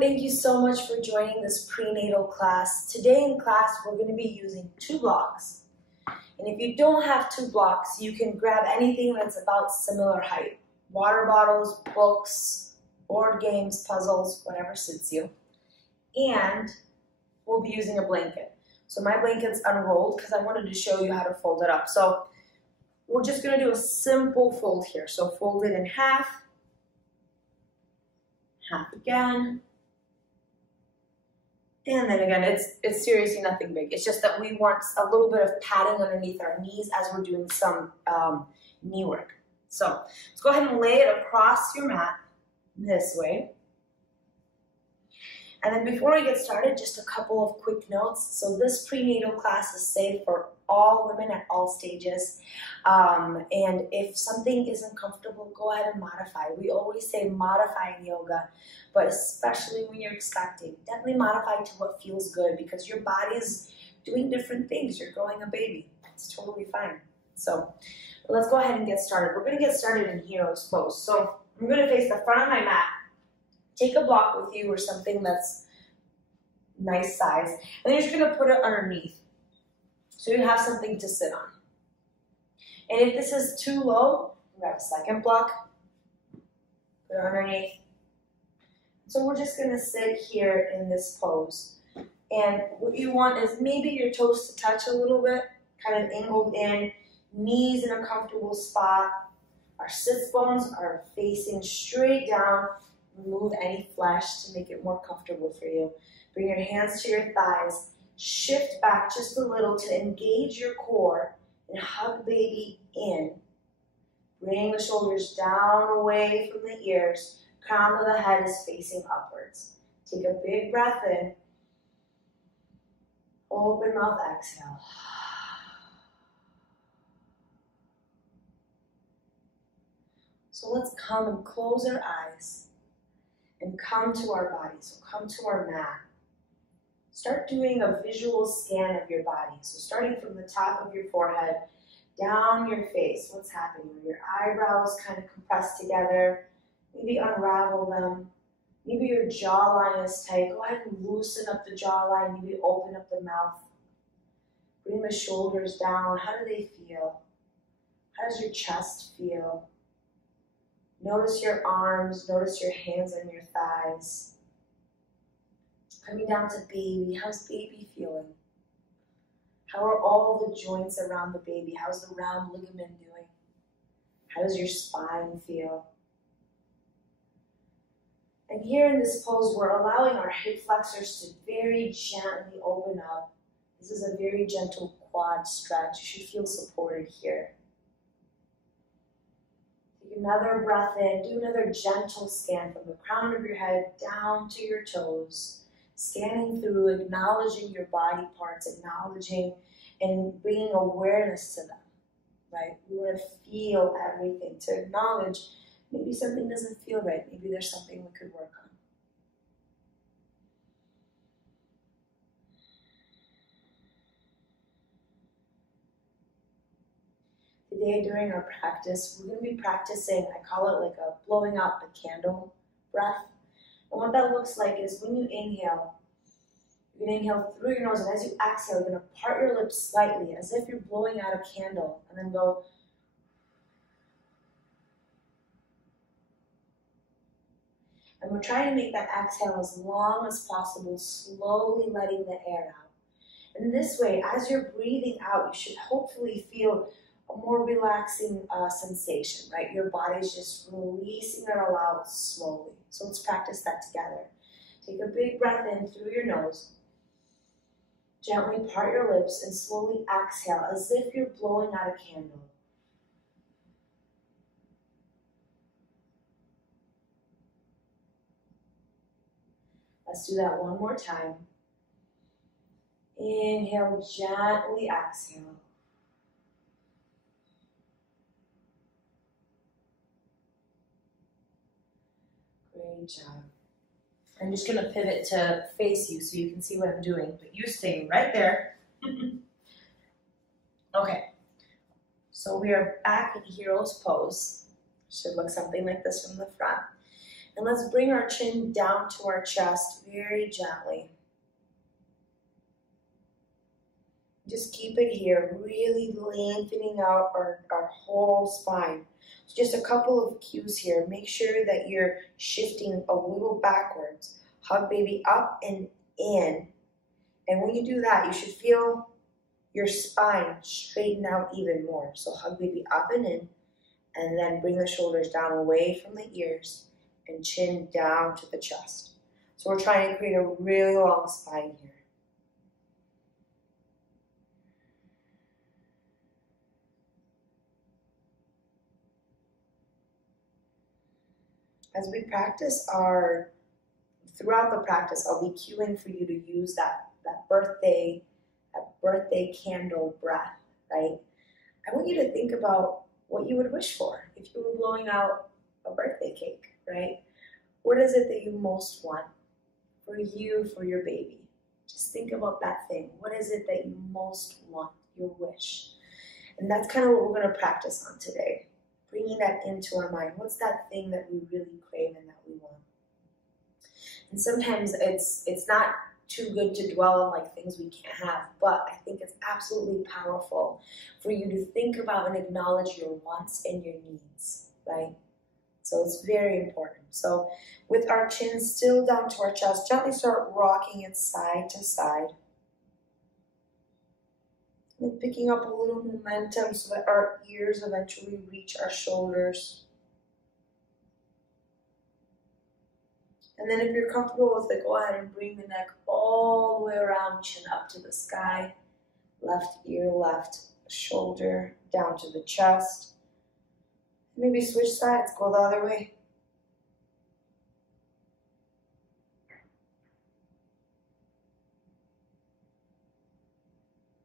thank you so much for joining this prenatal class. Today in class, we're going to be using 2 blocks. And if you don't have 2 blocks, you can grab anything that's about similar height. Water bottles, books, board games, puzzles, whatever suits you. And we'll be using a blanket. So my blanket's unrolled because I wanted to show you how to fold it up. So we're just going to do a simple fold here. So fold it in half, half again, and then again. It's seriously nothing big. It's just that we want a little bit of padding underneath our knees as we're doing some knee work. So let's go ahead and lay it across your mat this way. And then before we get started, just a couple of quick notes. So this prenatal class is safe for all women at all stages. And if something isn't comfortable, go ahead and modify. We always say modify in yoga, but especially when you're expecting, definitely modify to what feels good because your body is doing different things. You're growing a baby. It's totally fine. So let's go ahead and get started. We're going to get started in hero's pose. So I'm going to face the front of my mat. Take a block with you or something that's nice size, and then you're just going to put it underneath so you have something to sit on. And if this is too low, grab a second block, put it underneath. So we're just going to sit here in this pose. And what you want is maybe your toes to touch a little bit, kind of angled in, knees in a comfortable spot. Our sits bones are facing straight down. Remove any flesh to make it more comfortable for you. Bring your hands to your thighs. Shift back just a little to engage your core and hug baby in. Bring the shoulders down away from the ears. Crown of the head is facing upwards. Take a big breath in. Open mouth, exhale. So let's come and close our eyes and come to our body. So come to our mat. Start doing a visual scan of your body. So starting from the top of your forehead, down your face. What's happening? Your eyebrows kind of compressed together. Maybe unravel them. Maybe your jawline is tight. Go ahead and loosen up the jawline. Maybe open up the mouth. Bring the shoulders down. How do they feel? How does your chest feel? Notice your arms, notice your hands on your thighs. Coming down to baby, how's baby feeling? How are all the joints around the baby? How's the round ligament doing? How does your spine feel? And here in this pose, we're allowing our hip flexors to very gently open up. This is a very gentle quad stretch. You should feel supported here. Another breath in, do another gentle scan from the crown of your head down to your toes, scanning through, acknowledging your body parts, acknowledging and bringing awareness to them, right? We want to feel everything, to acknowledge maybe something doesn't feel right, maybe there's something we could work on. Today during our practice, we're going to be practicing, I call it like a blowing out the candle breath. And what that looks like is when you inhale, you're going to inhale through your nose, and as you exhale, you're going to part your lips slightly as if you're blowing out a candle, and then go. And we're trying to make that exhale as long as possible, slowly letting the air out. And this way, as you're breathing out, you should hopefully feel a more relaxing sensation, right? Your body's just releasing it all out slowly. So let's practice that together. Take a big breath in through your nose. Gently part your lips and slowly exhale as if you're blowing out a candle. Let's do that one more time. Inhale, gently exhale. Great job. I'm just going to pivot to face you so you can see what I'm doing, but you stay right there. Okay, so we are back in hero's pose. Should look something like this from the front. And let's bring our chin down to our chest very gently. Just keep it here, really lengthening out our whole spine. So just a couple of cues here. Make sure that you're shifting a little backwards. Hug baby up and in. And when you do that, you should feel your spine straighten out even more. So hug baby up and in, and then bring the shoulders down away from the ears and chin down to the chest. So we're trying to create a really long spine here. As we practice throughout the practice, I'll be cueing for you to use that birthday candle breath, right? I want you to think about what you would wish for if you were blowing out a birthday cake, right? What is it that you most want for you, for your baby? Just think about that thing. What is it that you most want, your wish? And that's kind of what we're going to practice on today. Bringing that into our mind. What's that thing that we really crave and that we want? And sometimes it's not too good to dwell on like things we can't have, but I think it's absolutely powerful for you to think about and acknowledge your wants and your needs, right? So it's very important. So with our chin still down to our chest, gently start rocking it side to side. And picking up a little momentum so that our ears eventually reach our shoulders. And then if you're comfortable with it, go ahead and bring the neck all the way around, chin up to the sky. Left ear, left shoulder, down to the chest. Maybe switch sides, go the other way.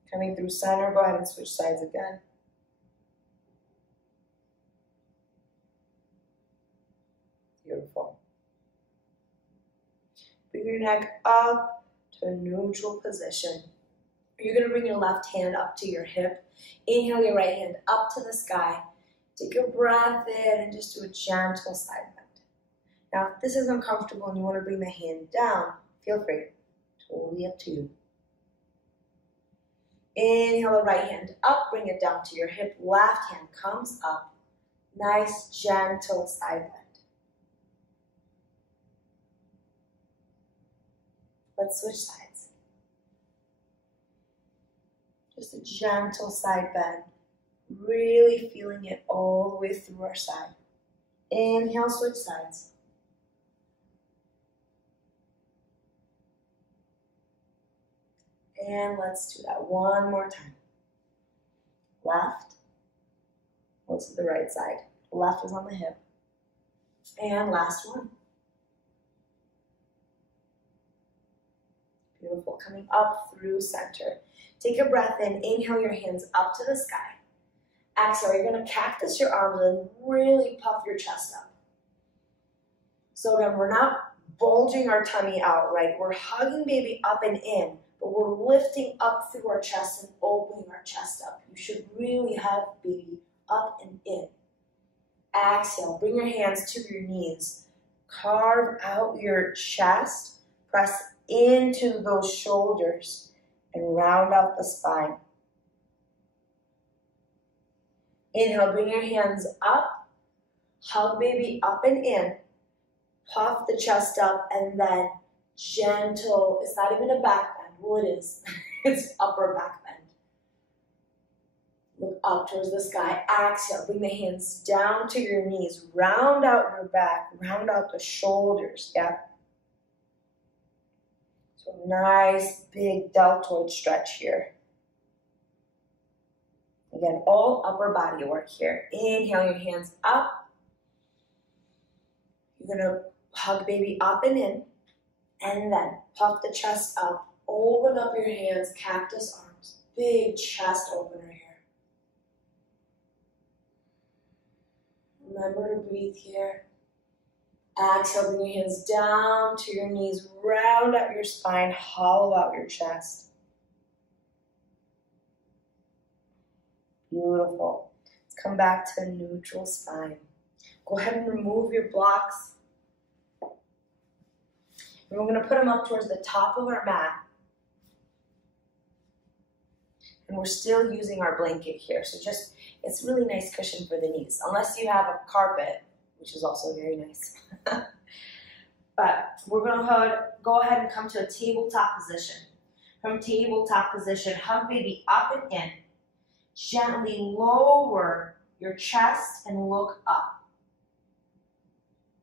Coming through center, go ahead and switch sides again. Beautiful. Bring your neck up to a neutral position. You're going to bring your left hand up to your hip. Inhale your right hand up to the sky. Take a breath in and just do a gentle side bend. Now, if this is uncomfortable and you want to bring the hand down, feel free. Totally up to you. Inhale the right hand up, bring it down to your hip. Left hand comes up. Nice, gentle side bend. Let's switch sides. Just a gentle side bend. Really feeling it all the way through our side. Inhale, switch sides. And let's do that one more time. Left. Let's do the right side. Left is on the hip. And last one. Beautiful. Coming up through center. Take a breath in. Inhale your hands up to the sky. Exhale, you're going to cactus your arms and really puff your chest up. So again, we're not bulging our tummy out, right? We're hugging baby up and in, but we're lifting up through our chest and opening our chest up. You should really have baby up and in. Exhale, bring your hands to your knees. Carve out your chest. Press into those shoulders and round out the spine. Inhale, bring your hands up, hug baby up and in, puff the chest up, and then gentle, it's not even a back bend, well it is, it's upper back bend. Look up towards the sky, exhale, bring the hands down to your knees, round out your back, round out the shoulders, yeah? So nice big deltoid stretch here. Again, all upper body work here. Inhale your hands up. You're going to hug baby up and in. And then puff the chest up. Open up your hands, cactus arms. Big chest opener here. Remember to breathe here. Exhale, bring your hands down to your knees. Round out your spine. Hollow out your chest. Beautiful. Let's come back to a neutral spine. Go ahead and remove your blocks. And we're going to put them up towards the top of our mat. And we're still using our blanket here. So just, it's really nice cushion for the knees. Unless you have a carpet, which is also very nice. But we're going to go ahead and come to a tabletop position. From tabletop position, hug baby up and in. Gently lower your chest and look up.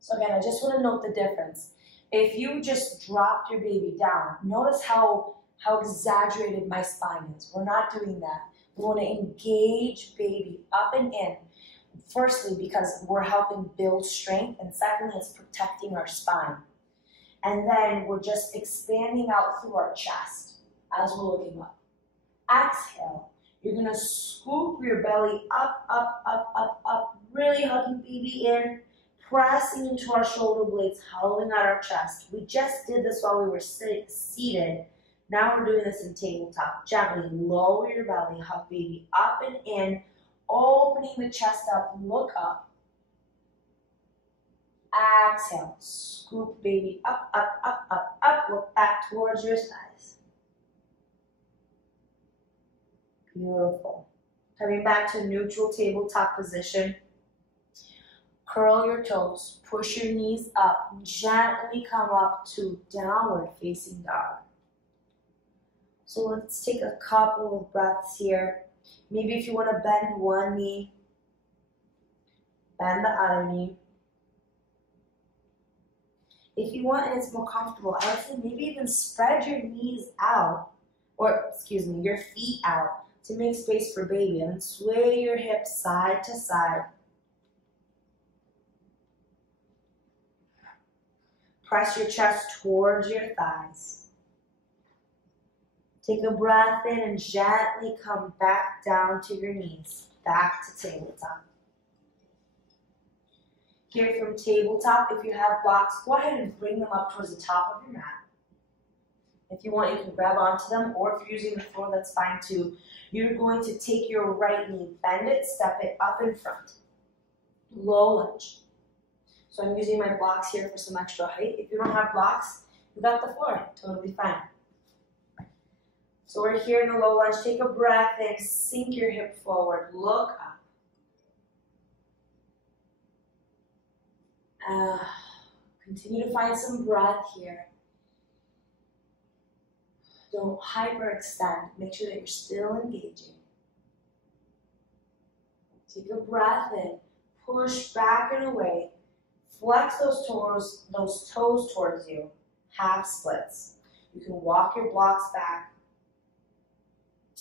So again, I just want to note the difference. If you just dropped your baby down, notice how exaggerated my spine is. We're not doing that. We want to engage baby up and in. Firstly, because we're helping build strength, and secondly, it's protecting our spine. And then we're just expanding out through our chest as we're looking up. Exhale. You're going to scoop your belly up, up, up, up, up, really hugging baby in, pressing into our shoulder blades, hollowing out our chest. We just did this while we were seated. Now we're doing this in tabletop. Gently lower your belly, hug baby up and in, opening the chest up, look up. Exhale, scoop baby up, up, up, up, up, look back towards your thighs. Beautiful. Coming back to neutral tabletop position. Curl your toes, push your knees up, gently come up to downward facing dog. So let's take a couple of breaths here. Maybe if you want to bend one knee, bend the other knee. If you want and it's more comfortable, I would say maybe even spread your knees out, or excuse me, your feet out to make space for baby, and then sway your hips side to side. Press your chest towards your thighs. Take a breath in and gently come back down to your knees, back to tabletop. Here from tabletop, if you have blocks, go ahead and bring them up towards the top of your mat. If you want, you can grab onto them, or if you're using the floor, that's fine too. You're going to take your right knee, bend it, step it up in front. Low lunge. So I'm using my blocks here for some extra height. If you don't have blocks, you got the floor, totally fine. So we're here in the low lunge. Take a breath in, sink your hip forward, look up. Continue to find some breath here. Don't hyperextend. Make sure that you're still engaging. Take a breath in, push back and away. Flex those toes towards you, half splits. You can walk your blocks back.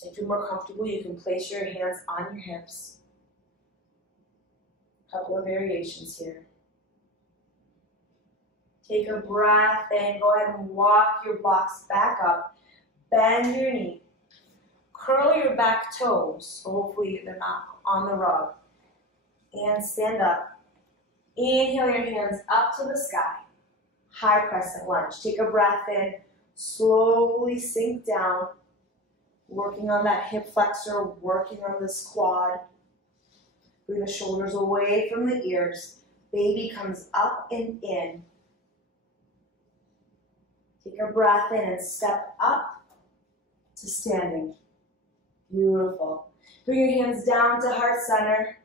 If you're more comfortable, you can place your hands on your hips. A couple of variations here. Take a breath in, go ahead and walk your blocks back up. Bend your knee. Curl your back toes, so hopefully they're not on the rug. And stand up. Inhale your hands up to the sky. High crescent lunge. Take a breath in. Slowly sink down. Working on that hip flexor, working on this quad. Bring the shoulders away from the ears. Baby comes up and in. Take a breath in and step up to standing. Beautiful. Bring your hands down to heart center.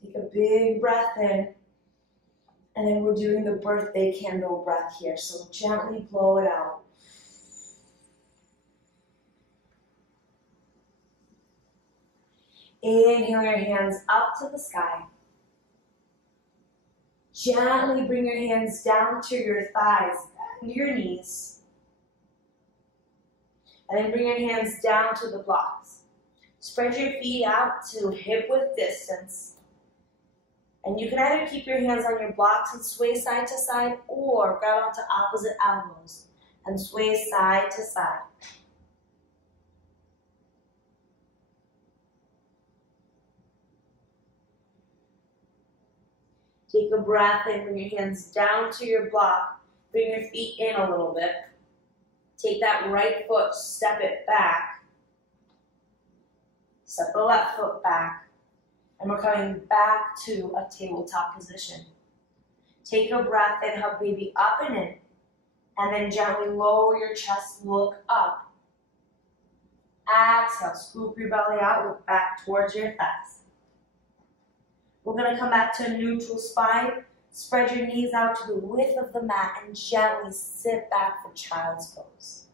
Take a big breath in. And then we're doing the birthday candle breath here. So gently blow it out. Inhale your hands up to the sky. Gently bring your hands down to your thighs, bend your knees. And then bring your hands down to the blocks. Spread your feet out to hip width distance. And you can either keep your hands on your blocks and sway side to side, or grab onto opposite elbows and sway side to side. Take a breath in, bring your hands down to your block, bring your feet in a little bit. Take that right foot, step it back. Step the left foot back. And we're coming back to a tabletop position. Take a breath in, hug baby up and in. And then gently lower your chest, look up. Exhale, scoop your belly out, look back towards your thighs. We're going to come back to a neutral spine. Spread your knees out to the width of the mat and gently sit back for child's pose.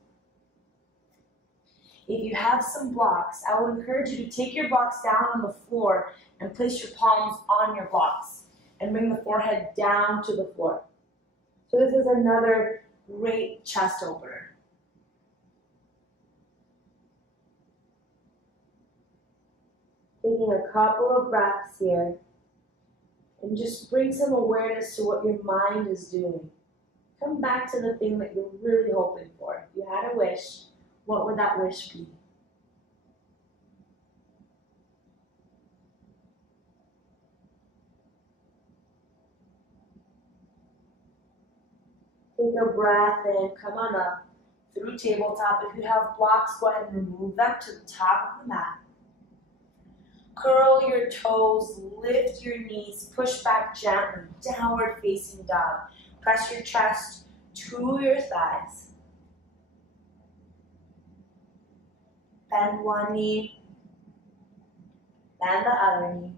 If you have some blocks, I would encourage you to take your blocks down on the floor and place your palms on your blocks and bring the forehead down to the floor. So this is another great chest opener. Taking a couple of breaths here. And just bring some awareness to what your mind is doing. Come back to the thing that you're really hoping for. If you had a wish, what would that wish be? Take a breath in, come on up through tabletop. If you have blocks, go ahead and remove them to the top of the mat. Curl your toes, lift your knees, push back gently, downward facing dog. Press your chest to your thighs. Bend one knee, bend the other knee.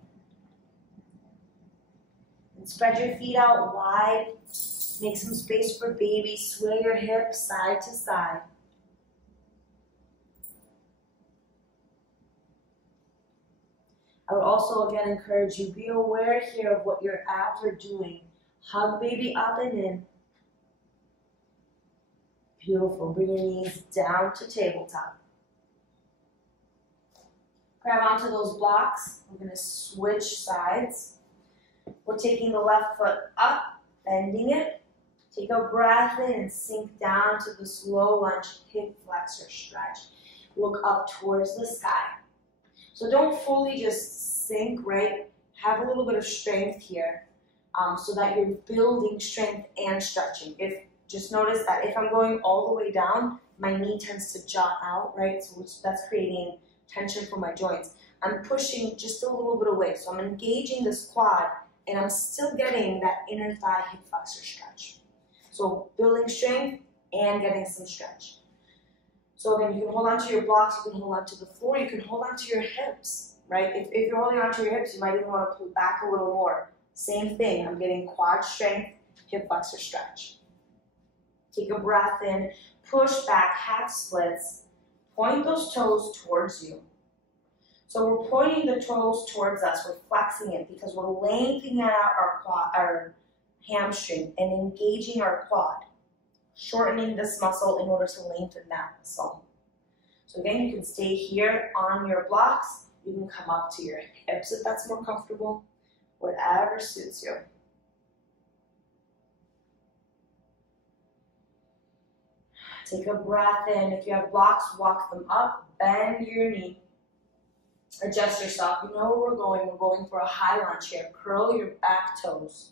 And spread your feet out wide. Make some space for baby. Sway your hips side to side. I would also again encourage you, be aware here of what your abs are doing. Hug baby up and in. Beautiful. Bring your knees down to tabletop. Grab onto those blocks. We're going to switch sides. We're taking the left foot up, bending it. Take a breath in and sink down to the slow lunge hip flexor stretch. Look up towards the sky. So don't fully just sink, right? Have a little bit of strength here so that you're building strength and stretching. Just notice that if I'm going all the way down, my knee tends to jut out, right? So that's creating tension for my joints. I'm pushing just a little bit away. So I'm engaging this quad and I'm still getting that inner thigh hip flexor stretch. So building strength and getting some stretch. So then you can hold on to your blocks, you can hold on to the floor, you can hold on to your hips, right? If you're holding on to your hips, you might even want to pull back a little more. Same thing, I'm getting quad strength, hip flexor stretch. Take a breath in, push back, half splits, point those toes towards you. So we're pointing the toes towards us, we're flexing it because we're lengthening out our hamstring and engaging our quad. Shortening this muscle in order to lengthen that muscle. So again, you can stay here on your blocks. You can come up to your hips if that's more comfortable. Whatever suits you. Take a breath in. If you have blocks, walk them up. Bend your knee. Adjust yourself. You know where we're going. We're going for a high lunge here. Curl your back toes.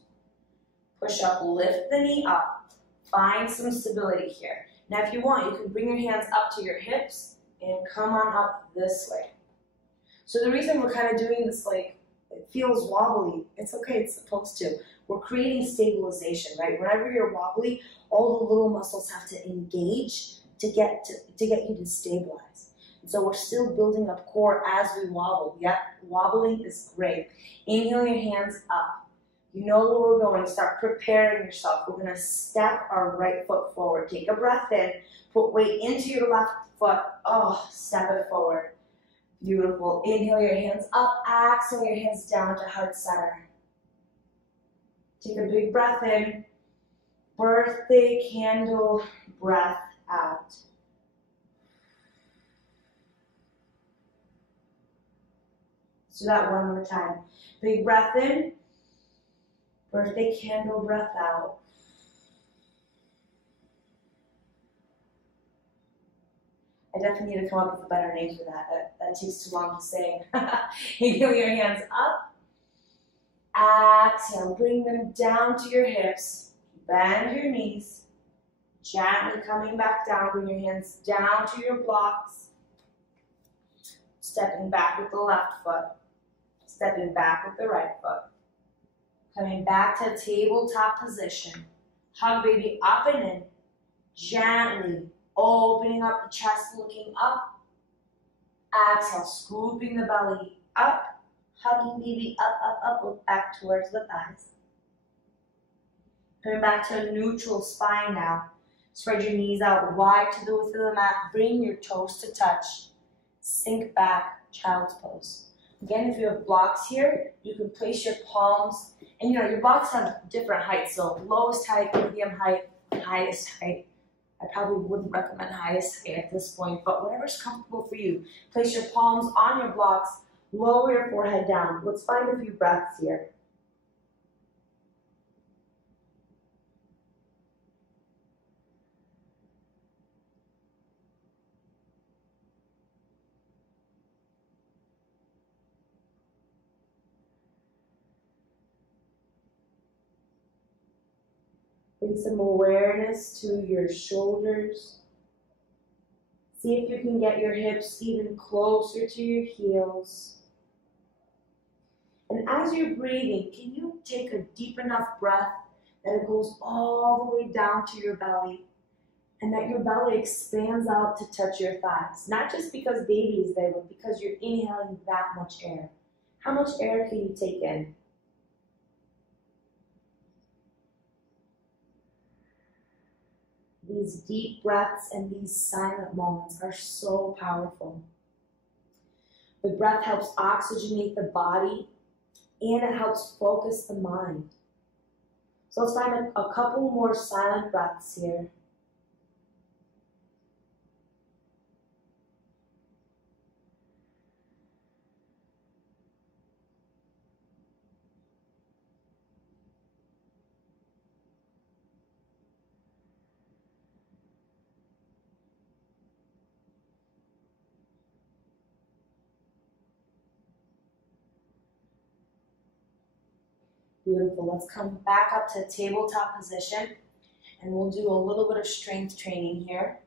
Push up, lift the knee up. Find some stability here. Now if you want, you can bring your hands up to your hips and come on up this way. So the reason we're kind of doing this, like, it feels wobbly, it's okay, it's supposed to. We're creating stabilization, right? Whenever you're wobbly, all the little muscles have to engage to get you to stabilize. And so we're still building up core as we wobble. Yep, wobbling is great. Inhale your hands up. You know where we're going. Start preparing yourself. We're going to step our right foot forward. Take a breath in. Put weight into your left foot. Oh, step it forward. Beautiful. Inhale your hands up. Exhale your hands down to heart center. Take a big breath in. Birthday candle breath out. Let's do that one more time. Big breath in. Birthday candle breath out. I definitely need to come up with a better name for that. That takes too long to say. Inhale your hands up. Exhale, bring them down to your hips. Bend your knees. Gently coming back down. Bring your hands down to your blocks. Stepping back with the left foot. Stepping back with the right foot. Coming back to tabletop position. Hug baby up and in. Gently opening up the chest, looking up. Exhale, scooping the belly up. Hugging baby up, up, up, look back towards the thighs. Coming back to a neutral spine now. Spread your knees out wide to the width of the mat. Bring your toes to touch. Sink back, child's pose. Again, if you have blocks here, you can place your palms, and your blocks have different heights, so lowest height, medium height, highest height. I probably wouldn't recommend highest height at this point, but whatever's comfortable for you. Place your palms on your blocks, lower your forehead down. Let's find a few breaths here. Bring some awareness to your shoulders. See if you can get your hips even closer to your heels. And as you're breathing, can you take a deep enough breath that it goes all the way down to your belly, and that your belly expands out to touch your thighs? Not just because baby is there, but because you're inhaling that much air. How much air can you take in? These deep breaths and these silent moments are so powerful. The breath helps oxygenate the body, and it helps focus the mind. So let's find a couple more silent breaths here. Beautiful. Let's come back up to tabletop position, and we'll do a little bit of strength training here.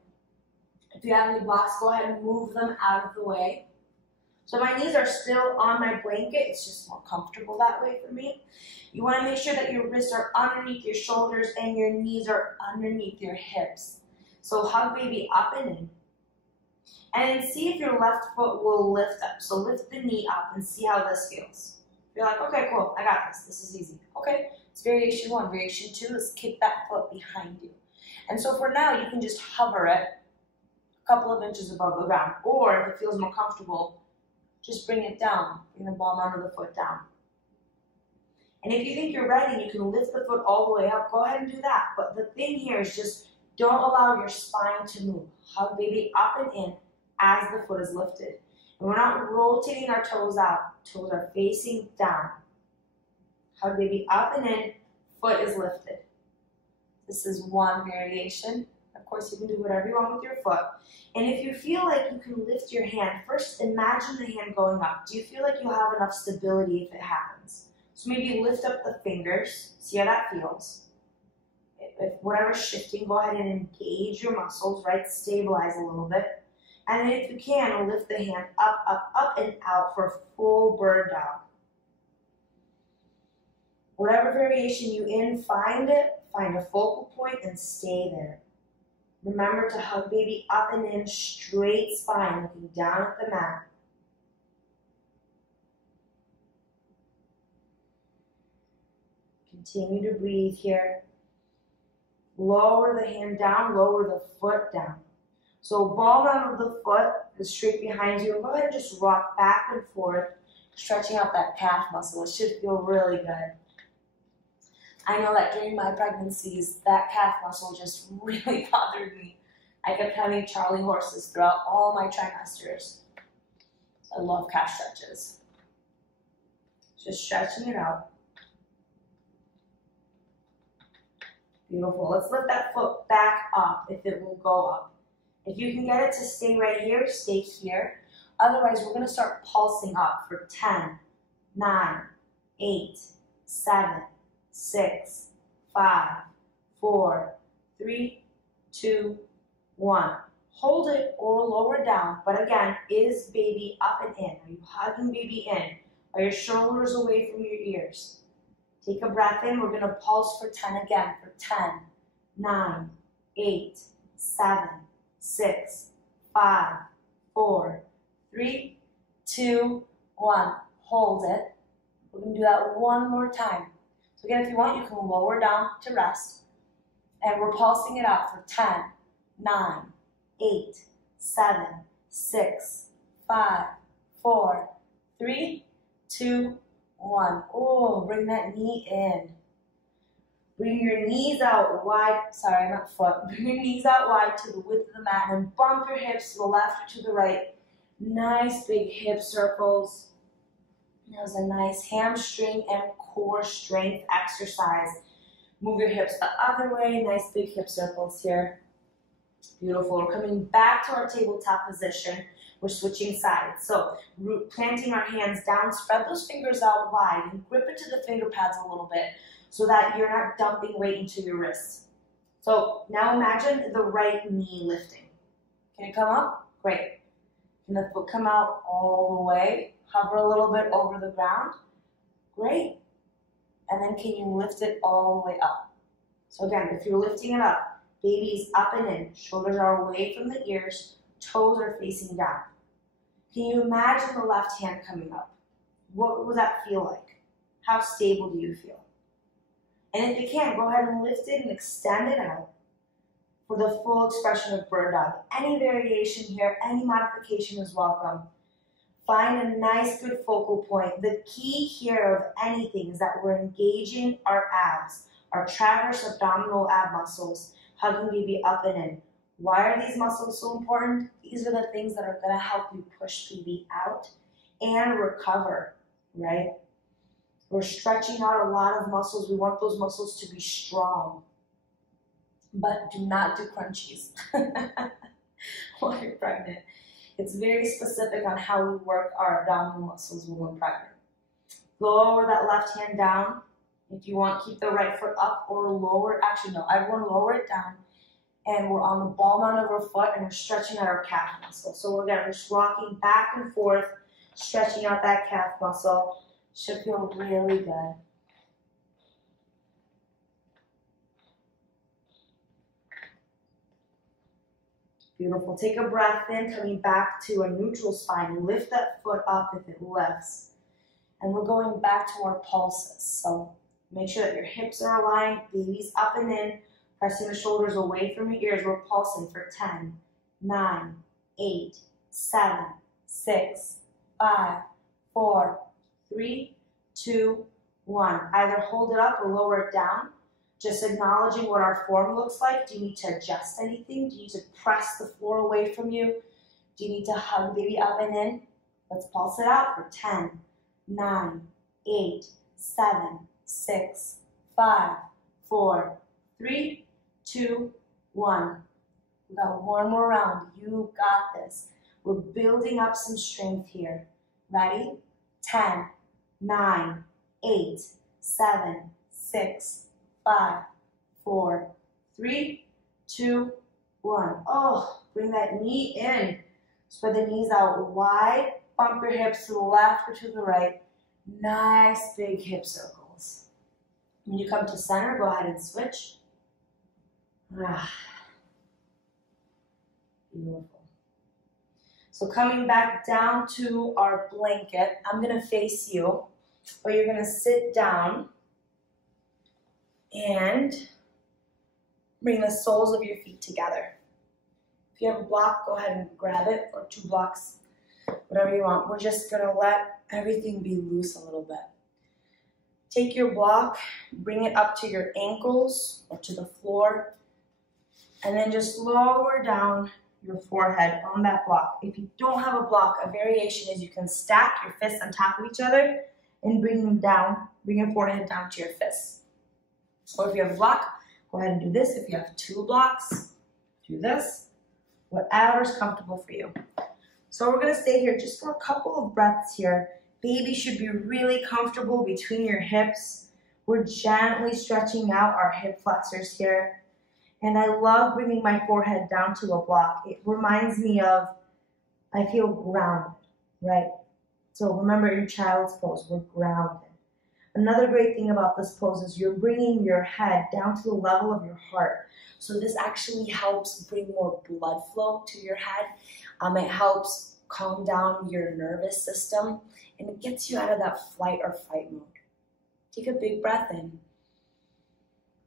If you have any blocks, go ahead and move them out of the way. So my knees are still on my blanket. It's just more comfortable that way for me. You want to make sure that your wrists are underneath your shoulders and your knees are underneath your hips. So hug baby up and in. And then see if your left foot will lift up. So lift the knee up and see how this feels. You're like, okay, cool, I got this. This is easy. Okay, it's variation 1. Variation 2 is kick that foot behind you. And so for now, you can just hover it a couple of inches above the ground. Or if it feels more comfortable, just bring it down. Bring the ball under the foot down. And if you think you're ready, you can lift the foot all the way up. Go ahead and do that. But the thing here is just don't allow your spine to move. Hug baby up and in as the foot is lifted. And we're not rotating our toes out. Toes are facing down. Hug baby up and in, foot is lifted. This is one variation. Of course, you can do whatever you want with your foot. And if you feel like you can lift your hand, first imagine the hand going up. Do you feel like you have enough stability if it happens? So maybe lift up the fingers, see how that feels. If whatever's shifting, go ahead and engage your muscles, right? Stabilize a little bit. And then if you can, lift the hand up, up, up, and out for a full bird dog. Whatever variation you in, find it, find a focal point, and stay there. Remember to hug baby up and in, straight spine, looking down at the mat. Continue to breathe here. Lower the hand down, lower the foot down. So ball down of the foot is straight behind you. And go ahead and just rock back and forth, stretching out that calf muscle. It should feel really good. I know that during my pregnancies, that calf muscle just really bothered me. I kept having Charlie horses throughout all my trimesters. I love calf stretches. Just stretching it out. Beautiful. Let's lift that foot back up if it will go up. If you can get it to stay right here, stay here. Otherwise, we're going to start pulsing up for 10, 9, 8, 7, 6, 5, 4, 3, 2, 1. Hold it or lower down, but again, is baby up and in? Are you hugging baby in? Are your shoulders away from your ears? Take a breath in. We're going to pulse for 10 again. For 10, 9, 8, 7, 6, 5, 4, 3, 2, 1. Hold it. We're going to do that one more time. So again, if you want, you can lower down to rest. And we're pulsing it out for 10, 9, 8, 7, 6, 5, 4, 3, 2, 1. Oh, bring that knee in. Bring your knees out wide. Sorry, not foot. Bring your knees out wide to the width of the mat and bump your hips to the left or to the right. Nice big hip circles. That was a nice hamstring and core strength exercise. Move your hips the other way. Nice big hip circles here. Beautiful. We're coming back to our tabletop position. We're switching sides. So planting our hands down, spread those fingers out wide and grip into the finger pads a little bit so that you're not dumping weight into your wrists. So now imagine the right knee lifting. Can it come up? Great. Can the foot come out all the way? Hover a little bit over the ground. Great. And then can you lift it all the way up? So again, if you're lifting it up, baby's up and in. Shoulders are away from the ears. Toes are facing down. Can you imagine the left hand coming up? What would that feel like? How stable do you feel? And if you can, go ahead and lift it and extend it out for the full expression of bird dog. Any variation here, any modification is welcome. Find a nice, good focal point. The key here of anything is that we're engaging our abs, our transverse abdominal ab muscles, hugging baby up and in. Why are these muscles so important? These are the things that are going to help you push baby out and recover, right? We're stretching out a lot of muscles. We want those muscles to be strong. But do not do crunchies while you're pregnant. It's very specific on how we work our abdominal muscles when we're pregnant. Lower that left hand down. If you want, keep the right foot up or lower. Actually, no, I want to lower it down. And we're on the ball mount of our foot and we're stretching out our calf muscle. So we're again just rocking back and forth, stretching out that calf muscle. Should feel really good. Beautiful. Take a breath in, coming back to a neutral spine. Lift that foot up if it lifts. And we're going back to our pulses. So make sure that your hips are aligned, baby's up and in. Pressing the shoulders away from your ears, we're pulsing for 10, 9, 8, 7, 6, 5, 4, 3, 2, 1. Either hold it up or lower it down. Just acknowledging what our form looks like. Do you need to adjust anything? Do you need to press the floor away from you? Do you need to hug baby up and in? Let's pulse it out for 10, 9, 8, 7, 6, 5, 4, 3, 2, 1. We got one more round. You got this. We're building up some strength here. Ready? 10, 9, 8, 7, 6, 5, 4, 3, 2, 1. Oh, bring that knee in. Spread the knees out wide. Bump your hips to the left or to the right. Nice big hip circles. When you come to center, go ahead and switch. Beautiful. So coming back down to our blanket, I'm going to face you, but you're going to sit down and bring the soles of your feet together. If you have a block, go ahead and grab it, or 2 blocks, whatever you want. We're just going to let everything be loose a little bit. Take your block, bring it up to your ankles or to the floor, and then just lower down your forehead on that block. If you don't have a block, a variation is you can stack your fists on top of each other and bring them down, bring your forehead down to your fists. Or if you have a block, go ahead and do this. If you have 2 blocks, do this. Whatever's comfortable for you. So we're going to stay here just for a couple of breaths here. Baby should be really comfortable between your hips. We're gently stretching out our hip flexors here. And I love bringing my forehead down to a block. It reminds me of, I feel grounded, right? So remember your child's pose, we're grounded. Another great thing about this pose is you're bringing your head down to the level of your heart. So this actually helps bring more blood flow to your head. It helps calm down your nervous system, and it gets you out of that flight or fight mode. Take a big breath in.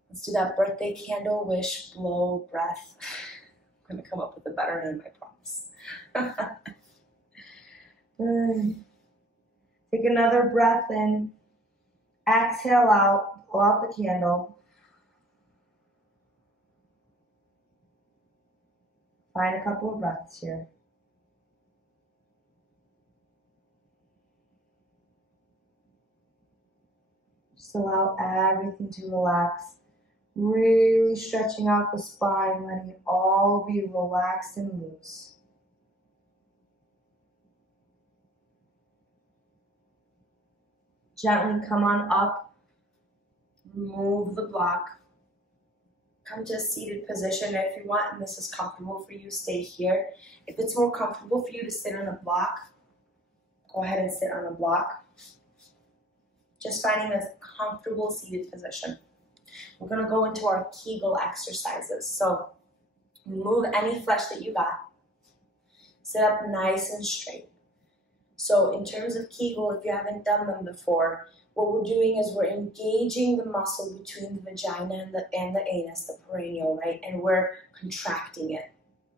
Let's do that birthday candle, wish, blow, breath. I'm going to come up with a better name, I promise. Take another breath in. Exhale out, blow out the candle. Find a couple of breaths here. Just allow everything to relax. Really stretching out the spine, letting it all be relaxed and loose. Gently come on up, move the block. Come to a seated position if you want, and this is comfortable for you, stay here. If it's more comfortable for you to sit on a block, go ahead and sit on a block. Just finding a comfortable seated position. We're going to go into our Kegel exercises. So move any flesh that you got. Sit up nice and straight. So in terms of Kegel, if you haven't done them before, what we're doing is we're engaging the muscle between the vagina and the anus, the perineal, right? And we're contracting it,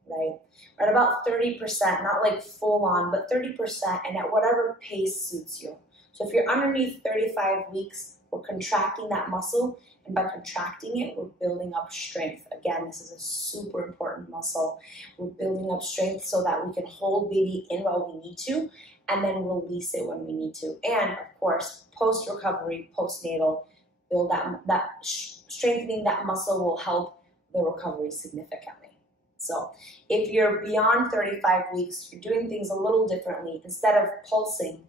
right? At about 30%, not like full on, but 30%, and at whatever pace suits you. So if you're underneath 35 weeks, we're contracting that muscle, and by contracting it, we're building up strength. Again, this is a super important muscle. We're building up strength so that we can hold baby in while we need to, and then release it when we need to. And of course, post-recovery, postnatal, build strengthening that muscle will help the recovery significantly. So if you're beyond 35 weeks, you're doing things a little differently. Instead of pulsing,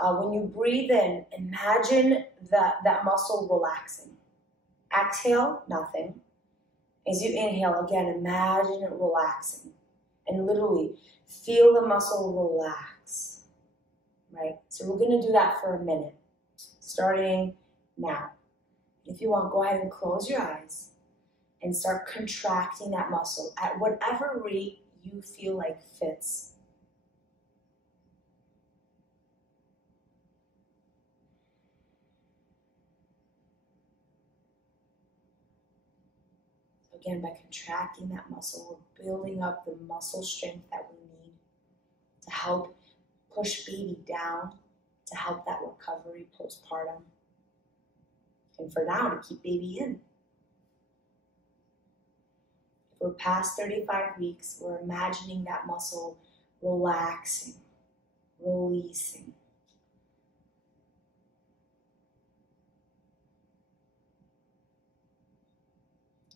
when you breathe in, imagine that muscle relaxing. Exhale, nothing. As you inhale, again, imagine it relaxing. And literally, feel the muscle relax. Right? So we're going to do that for a minute, starting now. If you want, go ahead and close your eyes and start contracting that muscle at whatever rate you feel like fits. So again, by contracting that muscle, we're building up the muscle strength that we need to help push baby down, to help that recovery postpartum, and for now, to keep baby in. If we're past 35 weeks, we're imagining that muscle relaxing, releasing.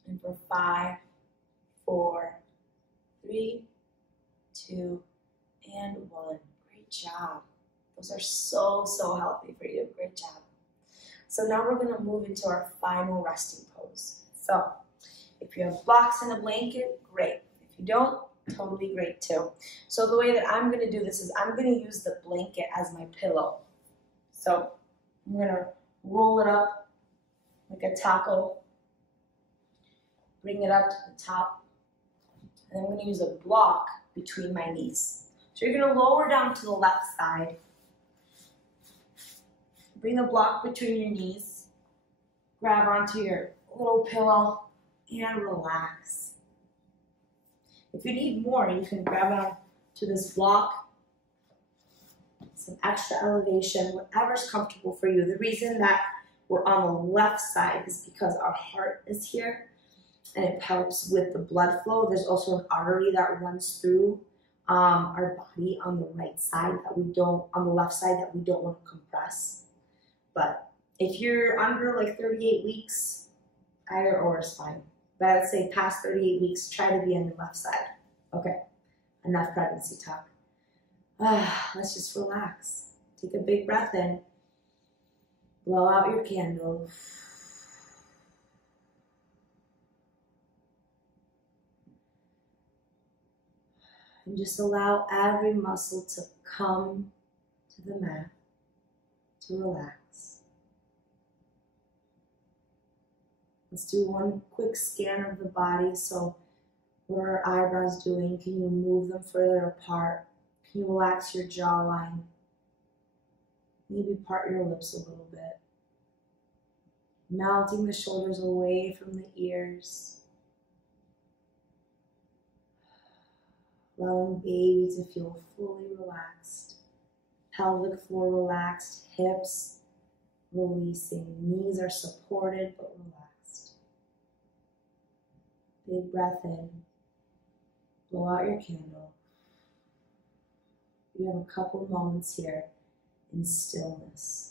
And for 5, 4, 3, 2, and 1. Great job. Those are so healthy for you. Great job. So now we're going to move into our final resting pose. So if you have blocks and a blanket, great. If you don't, totally great too. So the way that I'm going to do this is I'm going to use the blanket as my pillow. So I'm going to roll it up like a taco, bring it up to the top, and I'm going to use a block between my knees. So you're going to lower down to the left side. Bring the block between your knees. Grab onto your little pillow and relax. If you need more, you can grab onto this block. Some extra elevation, whatever's comfortable for you. The reason that we're on the left side is because our heart is here and it helps with the blood flow. There's also an artery that runs through our body on the right side on the left side that we don't want to compress. But if you're under like 38 weeks, either or is fine. But I'd say past 38 weeks, try to be on the left side. Okay, enough pregnancy talk. Let's just relax. Take a big breath in. Blow out your candle. And just allow every muscle to come to the mat, to relax. Let's do one quick scan of the body. So what are our eyebrows doing? Can you move them further apart? Can you relax your jawline? Maybe part your lips a little bit. Melting the shoulders away from the ears. Allowing baby to feel fully relaxed. Pelvic floor relaxed, hips releasing. Knees are supported but relaxed. Big breath in. Blow out your candle. You have a couple moments here in stillness.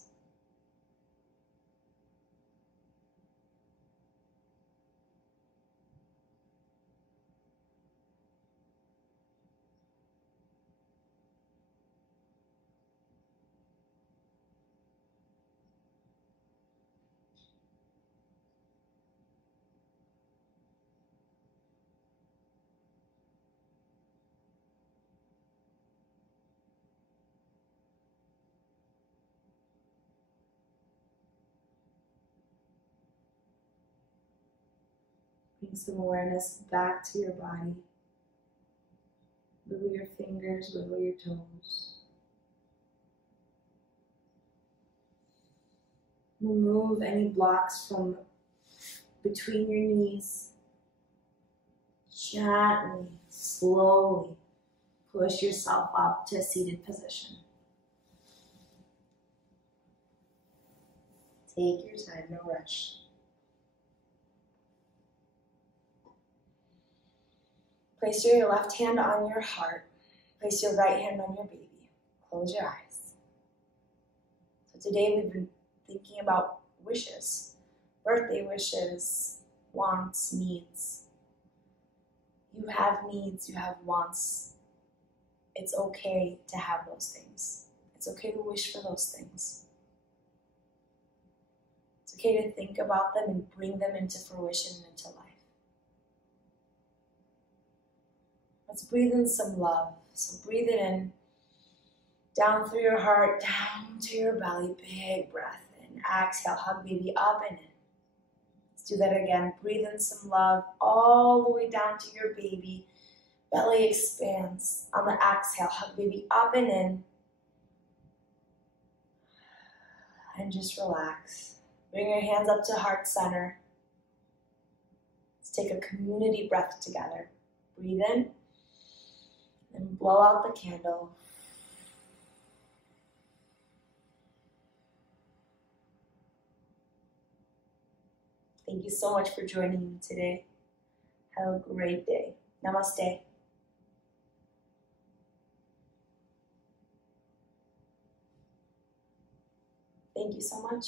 Bring some awareness back to your body. Wiggle your fingers, wiggle your toes. Remove any blocks from between your knees. Gently, slowly push yourself up to a seated position. Take your time, no rush. Place your left hand on your heart. Place your right hand on your baby. Close your eyes. So today we've been thinking about wishes, birthday wishes, wants, needs. You have needs, you have wants. It's okay to have those things. It's okay to wish for those things. It's okay to think about them and bring them into fruition and into life. Let's breathe in some love. So breathe it in, down through your heart, down to your belly, big breath in. Exhale, hug baby up and in. Let's do that again. Breathe in some love all the way down to your baby. Belly expands. On the exhale, hug baby up and in. And just relax. Bring your hands up to heart center. Let's take a community breath together. Breathe in. And blow out the candle. Thank you so much for joining me today. Have a great day. Namaste. Thank you so much.